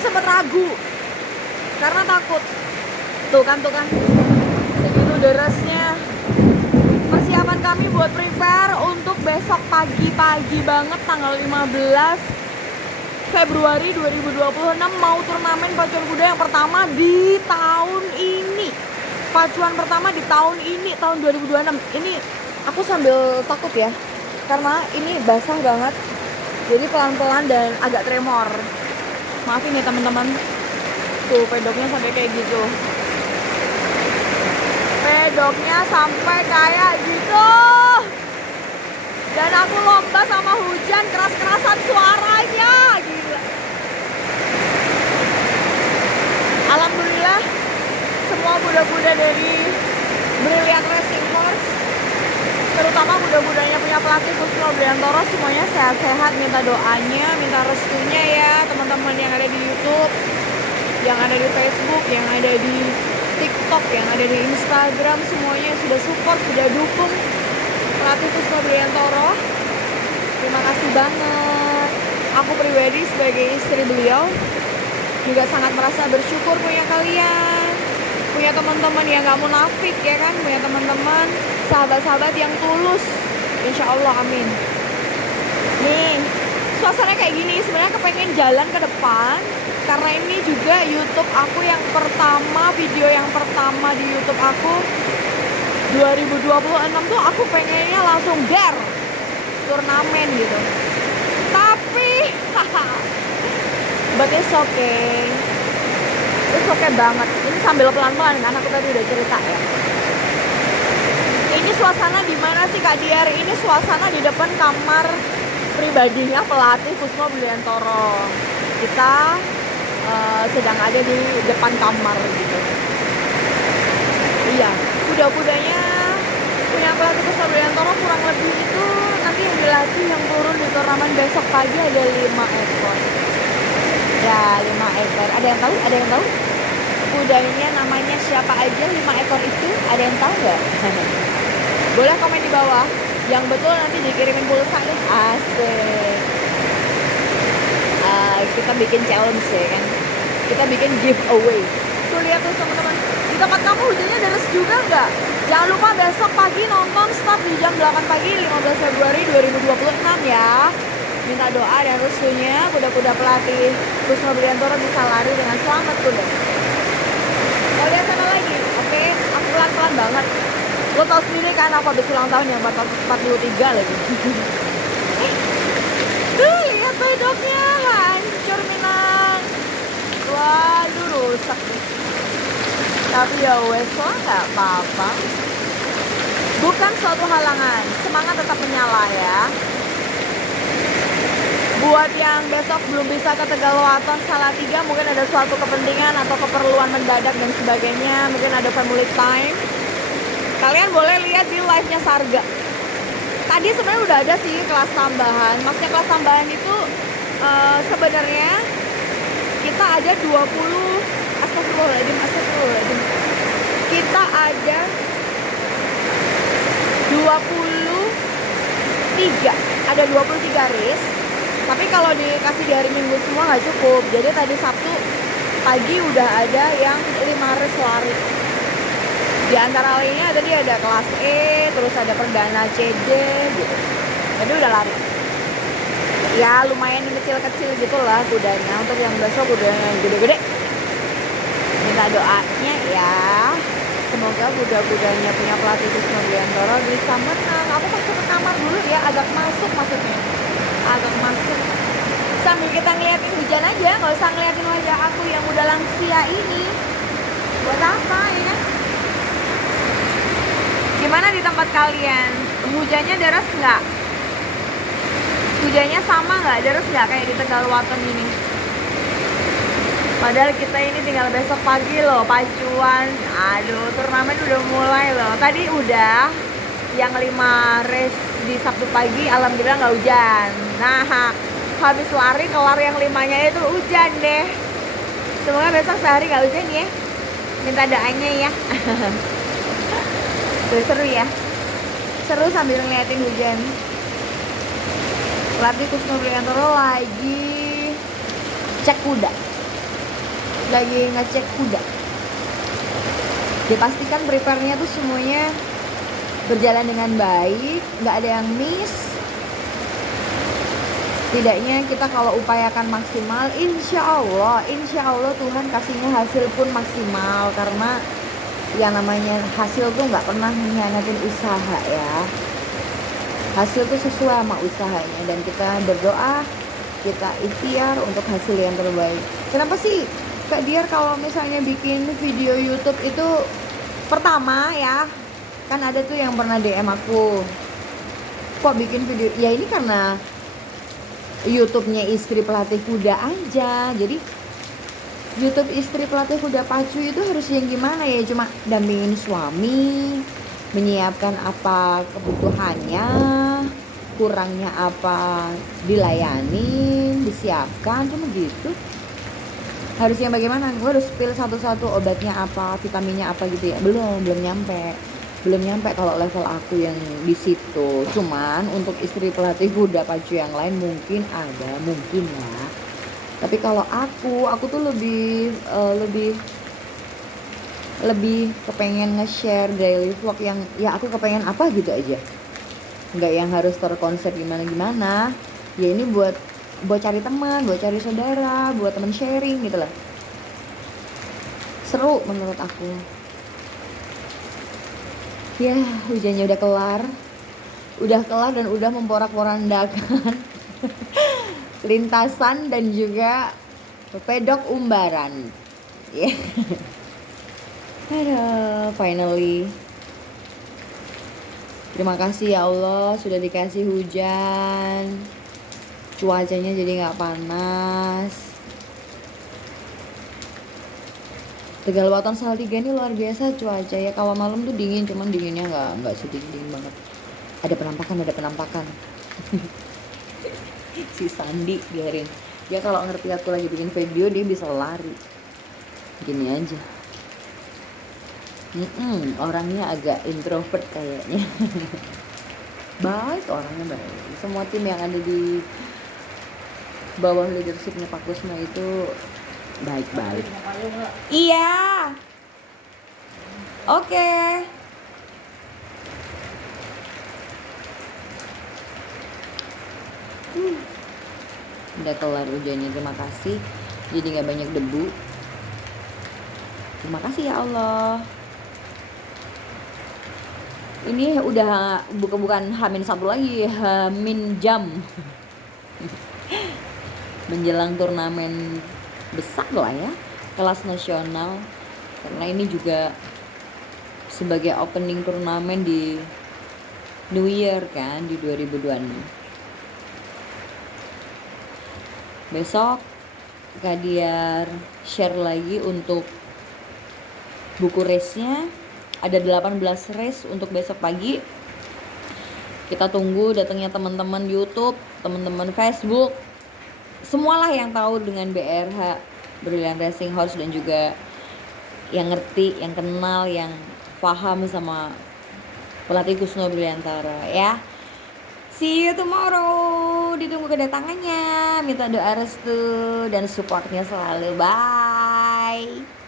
sempat ragu karena takut. Tuh kan segitu derasnya. Persiapan kami buat prepare untuk besok pagi-pagi banget tanggal 15 Februari 2026 mau turnamen pacuan kuda yang pertama di tahun ini. Pacuan pertama di tahun ini, tahun 2026. Ini aku sambil takut ya, karena ini basah banget. Jadi pelan-pelan dan agak tremor. Maafin ya teman-teman. Tuh pedoknya sampai kayak gitu. Pedoknya sampai kayak gitu. Dan aku lomba sama hujan, keras-kerasan suaranya. Gila. Alhamdulillah semua kuda-kuda dari Brilliant Racing Horse, terutama kuda-kudanya punya pelatih Kusno Briantoro, semuanya sehat-sehat. Minta doanya, minta restunya ya teman-teman yang ada di YouTube, yang ada di Facebook, yang ada di TikTok, yang ada di Instagram, semuanya sudah support, sudah dukung pelatih Kusno Briantoro. Terima kasih banget. Aku pribadi sebagai istri beliau juga sangat merasa bersyukur punya kalian, punya teman-teman yang gak munafik ya kan, punya teman-teman, sahabat-sahabat yang tulus. Insya Allah, amin. Nih, suasana kayak gini sebenarnya kepengen jalan ke depan, karena ini juga YouTube aku yang pertama, video yang pertama di YouTube aku 2026 tuh aku pengennya langsung turnamen gitu. Tapi but it's okay. It's okay banget. Ini sambil pelan-pelan kan, aku tadi udah cerita ya. Ini suasana di mana sih Kak Diar? Ini suasana di depan kamar pribadinya pelatih Kusno Briantoro. Kita sedang ada di depan kamar gitu. Iya, kuda-kudanya punya pelatih Kusno Briantoro kurang lebih itu nanti yang dilatih, yang turun di turnamen besok pagi ada 5 ekor. Ya, 5 ekor. Ada yang tahu? Ada yang tahu? Kudanya namanya siapa aja 5 ekor itu? Ada yang tahu nggak? Boleh komen di bawah. Yang betul nanti dikirimin pulsa deh. Asik. Kita bikin challenge ya kan. Kita bikin giveaway. Tuh lihat tuh teman-teman. Di tempat kamu hujannya deras juga nggak? Jangan lupa besok pagi nonton start di jam 8 pagi 15 Februari 2026 ya. Minta doa dan restunya kuda-kuda pelatih Kusno Briantoro bisa lari dengan selamat kuda. Mau lihat sana lagi? Oke, aku pelan-pelan banget. Lo tau sendiri kan aku habis ulang tahun yang 43 lagi. Tuh lihat pedoknya hancur Minang. Waduh rusak nih. Tapi ya wes lah, nggak apa-apa. Bukan suatu halangan, semangat tetap menyala ya. Buat yang besok belum bisa ke Tegalwaton Salatiga, mungkin ada suatu kepentingan atau keperluan mendadak dan sebagainya, mungkin ada family time, kalian boleh lihat di live-nya Sarga. Tadi sebenarnya udah ada sih kelas tambahan. Maksudnya kelas tambahan itu sebenarnya kita ada 20, astagfirullahaladzim. Kita ada 23 race. Tapi kalau dikasih di hari Minggu semua nggak cukup. Jadi tadi Sabtu pagi udah ada yang 5 race lari. Di antara lainnya tadi ada kelas E, terus ada perdana CD gitu. Jadi udah lari. Ya lumayan yang kecil-kecil gitulah kudanya. Untuk yang besok kudanya yang gede-gede. Minta doanya ya. Semoga kuda-kudanya punya pelatih Kusno Briantoro bisa menang. Aku masuk ke kamar dulu ya, agak masuk maksudnya. Agak masuk. Sambil kita ngeliatin hujan aja, nggak usah ngeliatin wajah aku yang udah lansia ini. Buat apa ya kan? Gimana di tempat kalian? Hujannya deras nggak? Hujannya sama nggak? Deras nggak kayak di Tegalwaton ini? Padahal kita ini tinggal besok pagi loh, pacuan. Aduh, turnamen udah mulai loh. Tadi udah yang 5 race di Sabtu pagi, alhamdulillah nggak hujan. Nah, habis lari kelar yang 5-nya itu hujan deh. Semoga besok sehari nggak hujan ya. Minta doanya ya. Udah seru ya. Seru sambil ngeliatin hujan. Pelatih Kusno Briantoro lagi cek kuda. lagi ngecek kuda. Dipastikan prepare-nya tuh semuanya berjalan dengan baik, nggak ada yang miss. Setidaknya kita kalau upayakan maksimal, insya Allah Tuhan kasihnya hasil pun maksimal. Karena yang namanya hasil tuh nggak pernah mengkhianatin usaha ya. Hasil tuh sesuai sama usahanya, dan kita berdoa, kita ikhtiar untuk hasil yang terbaik. Kenapa sih Kak Diar kalau misalnya bikin video YouTube itu pertama ya, kan ada tuh yang pernah DM aku, kok bikin video, ya ini karena YouTube-nya istri pelatih kuda aja. Jadi YouTube istri pelatih kuda pacu itu harus yang gimana ya, cuma dampingin suami, menyiapkan apa kebutuhannya, kurangnya apa dilayani, disiapkan, cuma gitu. Harusnya bagaimana, gue harus spill satu-satu obatnya apa, vitaminnya apa gitu ya. Belum nyampe kalau level aku yang di situ. Cuman untuk istri pelatih kuda pacu yang lain mungkin ada, mungkin ya. Tapi kalau aku tuh lebih kepengen nge-share daily vlog yang ya aku kepengen apa gitu aja. Nggak yang harus terkonsep gimana. Ya ini buat cari teman, buat cari saudara, buat teman sharing gitu lah. Seru menurut aku. Ya, hujannya udah kelar dan udah memporak-porandakan lintasan dan juga pedok Umbaran. Ya. Aduh, finally. Terima kasih ya Allah sudah dikasih hujan. Cuacanya jadi nggak panas. Tegal Waton Salatiga ini luar biasa cuaca ya. Kalau malam tuh dingin, cuman dinginnya nggak sedingin banget. Ada penampakan. Si Sandi biarin. Ya kalau ngerti aku lagi bikin video dia bisa lari. Gini aja. Orangnya agak introvert kayaknya. Baik, orangnya baik. Semua tim yang ada di bawah leadershipnya Pak Kusma itu baik-baik. Iya. Oke. Udah kelar hujannya, terima kasih. Jadi nggak banyak debu. Terima kasih ya Allah. Ini udah bukan H-1 lagi, H- jam. Menjelang turnamen besar lah ya, kelas nasional. Karena ini juga sebagai opening turnamen di New Year kan, di 2026. Besok Kak Diar share lagi untuk buku race-nya. Ada 18 race untuk besok pagi. Kita tunggu datangnya teman-teman YouTube, teman-teman Facebook, semualah yang tahu dengan BRH, Brilliant Racing Horse, dan juga yang ngerti, yang kenal, yang paham sama pelatih Kusno Briliantara ya. See you tomorrow. Ditunggu kedatangannya. Minta doa restu dan supportnya selalu. Bye.